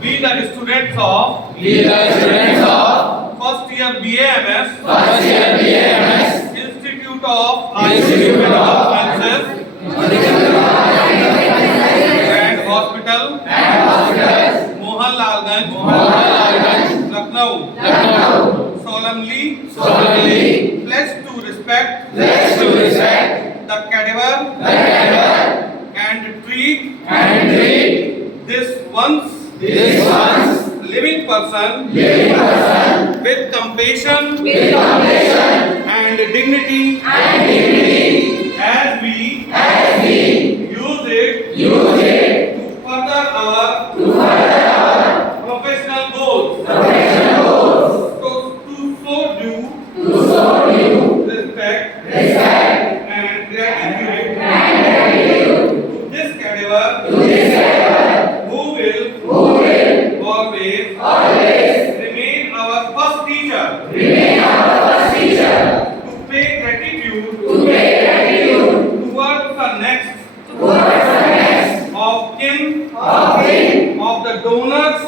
We the students of first year BAMS Institute of Sciences and Hospital Mohanlalganj, Lucknow solemnly pledge to respect the cadaver and treat this once living person with compassion and dignity as we use it to further our professional goals. So to show due respect and gratitude to this cadaver who will always remain our first teacher. To pay gratitude towards the next of kin of the donors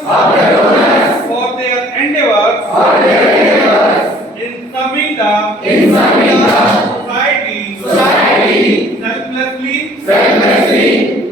for their endeavors in serving the society selflessly